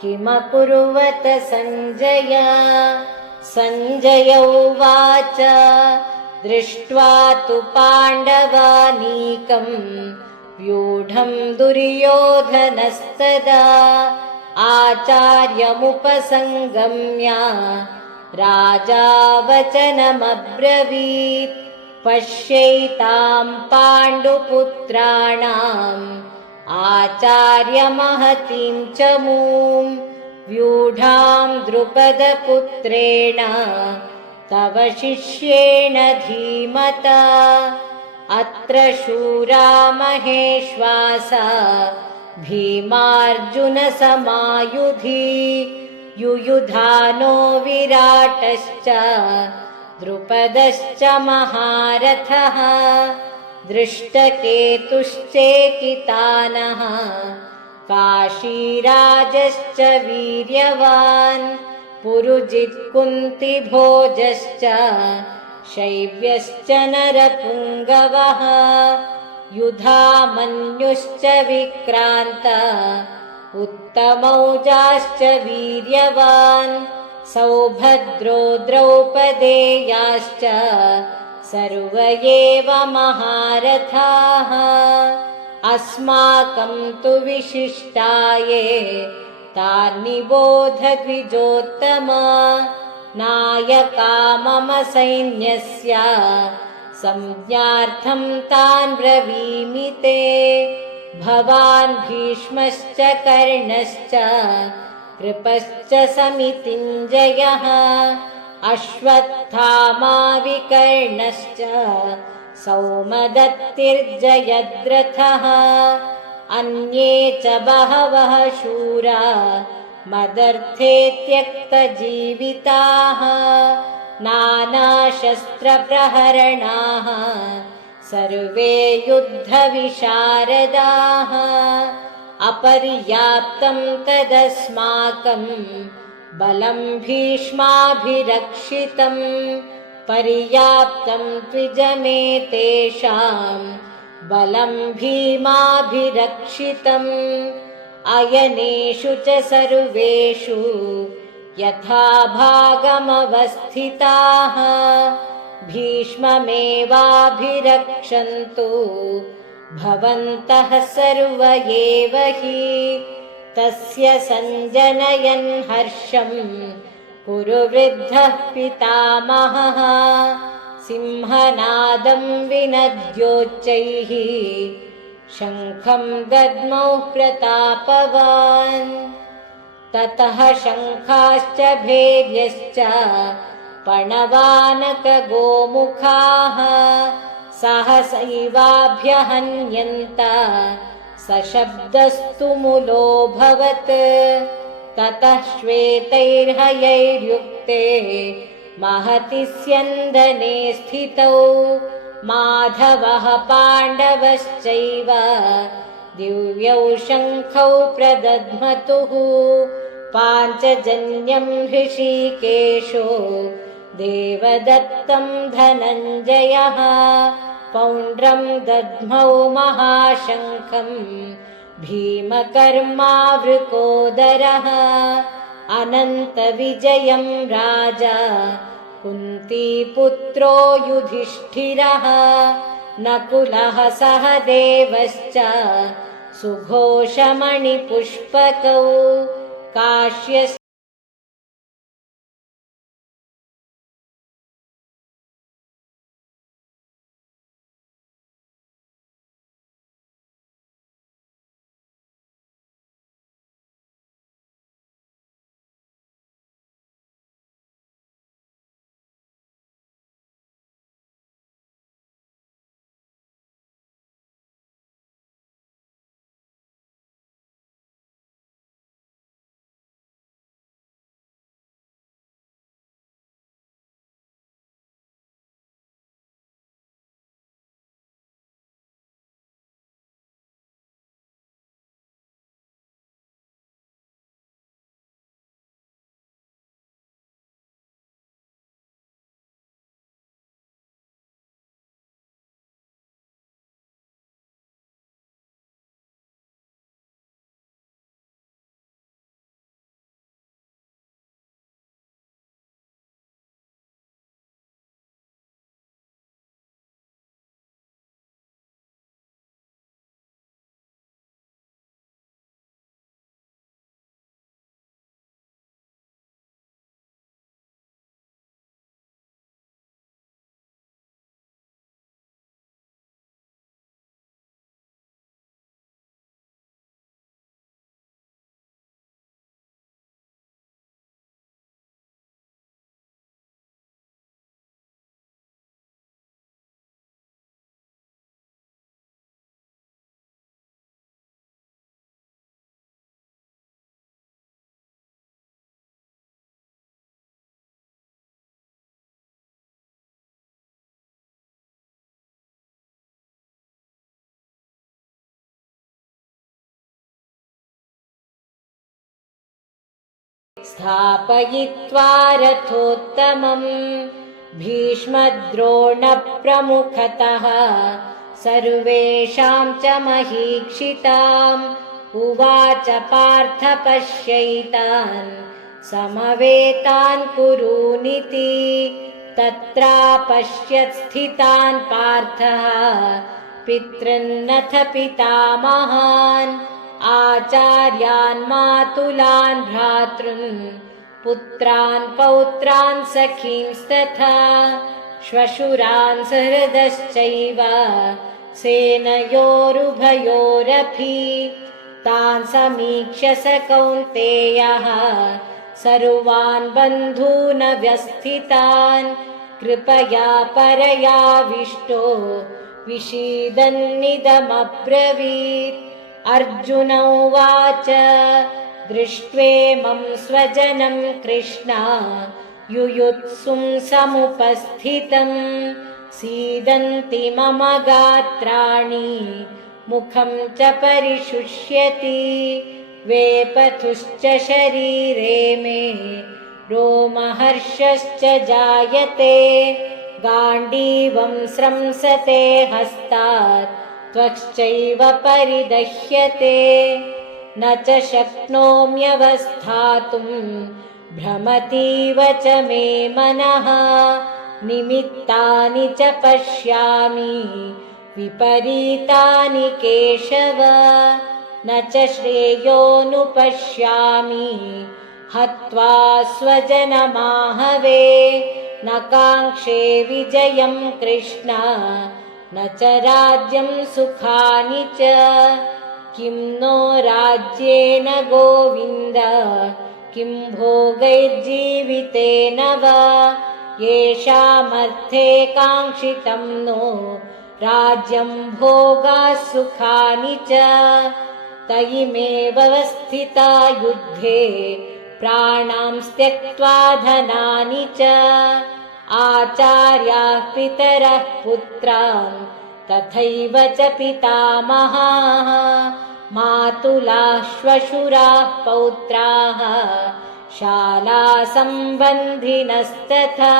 किमकुर्वत सञ्जय? सञ्जय उवाच दृष्ट्वा तु पाण्डवानीकम् व्यूढम् दुर्योधनस्तदा। आचार्यमुपसङ्गम्य राजा वचनमब्रवीत् पश्यैताम् पाण्डुपुत्राणाम् आचार्यमहतीं च मूं व्यूढां द्रुपदपुत्रेण तव शिष्येण धीमता। अत्र शूरा महेश्वासा भीमार्जुनसमायुधि युयुधानो विराटश्च द्रुपदश्च महारथः दृष्टकेतुश्चेकितानः काशीराजश्च वीर्यवान् पुरुजित्कुन्तिभोजश्च शैव्यश्च नरपुङ्गवः युधामन्युश्च विक्रान्त उत्तमौजाश्च वीर्यवान् सौभद्रो द्रौपदेयाश्च सर्व एव महारथाः। अस्माकं तु विशिष्टाये तान्निबोधद्विजोत्तम नायका मम सैन्यस्य संज्ञार्थं तान् ब्रवीमि ते। भवान् भीष्मश्च कर्णश्च कृपश्च समितिञ्जयः अश्वत्थामाविकर्णश्च सौमदत्तिर्जयद्रथः। अन्ये च बहवः शूरा मदर्थे त्यक्तजीविताः नानाशस्त्रप्रहरणाः सर्वे युद्धविशारदाः। अपर्याप्तं तदस्माकम् बलं भीष्माभिरक्षितं पर्याप्तं त्विजमे तेषां बलं भीमाभिरक्षितम् अयनेषु च सर्वेषु यथा भागमवस्थिताः भीष्ममेवाभिरक्षन्तु भवन्तः सर्व एव हि तस्य सञ्जनयन् हर्षम्। कुरु वृद्धः पितामहः। सिंहनादं विनद्योच्चैः। शङ्खं दद्मौ प्रतापवान्। ततः शङ्खाश्च भेर्यश्च पणवानकगोमुखाः। सहसैवाभ्यहन्यन्त सशब्दस्तु मुलोऽभवत् ततः श्वेतैर्हयैर्युक्ते महति स्यन्दने स्थितौ। माधवः पाण्डवश्चैव दिव्यौ शङ्खौ प्रदध्मतुः। पाञ्चजन्यं हृषीकेशो देवदत्तं धनञ्जयः पौण्ड्रं दध्मौ महाशङ्खम् भीमकर्मावृकोदरः। अनन्तविजयं राजा कुन्तीपुत्रो युधिष्ठिरः। नकुलः सह देवश्च सुघोषमणिपुष्पकौ काश्य स्थापयित्वा रथोत्तमम् भीष्मद्रोणप्रमुखतः सर्वेषां च महीक्षिताम् उवाच पार्थ पश्यैतान् समवेतान् कुरूनिति तत्रापश्यत् स्थितान् पार्थः पितृन्नथ पितामहान् आचार्यान् मातुलान् भ्रातॄन् पुत्रान् पौत्रान् सखींस्तथा श्वशुरान् सहृदश्चैव सेनयोरुभयोरपि तान् समीक्ष्य स कौन्तेयः सर्वान् बन्धून् व्यस्थितान् कृपया परयाविष्टो विषीदन्निदमब्रवीत् अर्जुन उवाच दृष्ट्वेमं स्वजनं कृष्णा युयुत्सुं समुपस्थितम् सीदन्ति मम गात्राणि मुखं च परिशुष्यति वेपथुश्च शरीरे मे रोमहर्षश्च जायते गाण्डीवं स्रंसते हस्तात् त्वश्चैव परिदह्यते। न च शक्नोम्यवस्थातुं भ्रमतीव च मे मनः। निमित्तानि च पश्यामि। विपरीतानि केशव। न च श्रेयोनुपश्यामि हत्वा स्वजनमाहवे। न काङ्क्षे विजयं कृष्ण न च राज्यं सुखानि च। किं नो राज्येन गोविन्द किं भोगैर्जीवितेन वा। येषामर्थे काङ्क्षितं नो राज्यं भोगाः सुखानि च। तयिमेव स्थिता युद्धे प्राणां त्यक्त्वा धनानि च आचार्याः पितरः पुत्रान् तथैव च पितामहाः मातुलाः श्वशुराः पौत्राः शालासम्बन्धिनस्तथा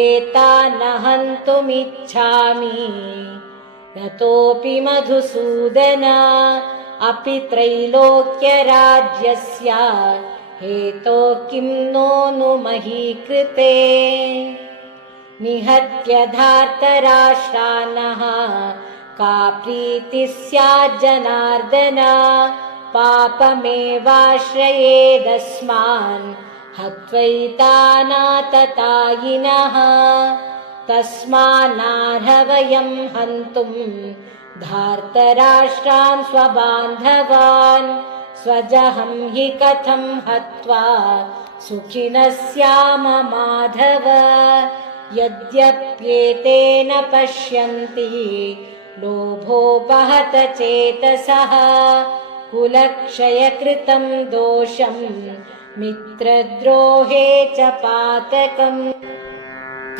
एतान्न हन्तुमिच्छामि यतोऽपि मधुसूदन अपि त्रैलोक्यराज्यस्य किं नो नु मही कृते निहत्य धार्तराष्ट्रान्नः का प्रीतिः स्याज्जनार्दन पापमेवाश्रयेदस्मान् हत्वैतानाततायिनः। तस्मान्नार्हवयं हन्तुम् धार्तराष्ट्रान् स्वबान्धवान् स्वजहं हि कथं हत्वा सुखिनः स्याम माधव। यद्यप्येतेन पश्यन्ति लोभोपहत चेतसः। कुलक्षयकृतं दोषं मित्रद्रोहे च पातकम्।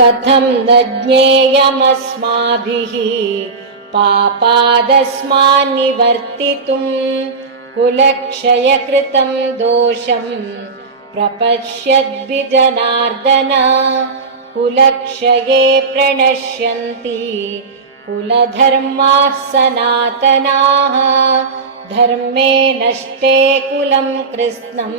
कथं न ज्ञेयमस्माभिः पापादस्मान्निवर्तितुम् कुलक्षयकृतं दोषं प्रपश्यद्विजनार्दन कुलक्षये प्रणश्यन्ति कुलधर्माः सनातनाः धर्मे नष्टे कुलं कृत्स्नम्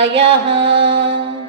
I Yeah.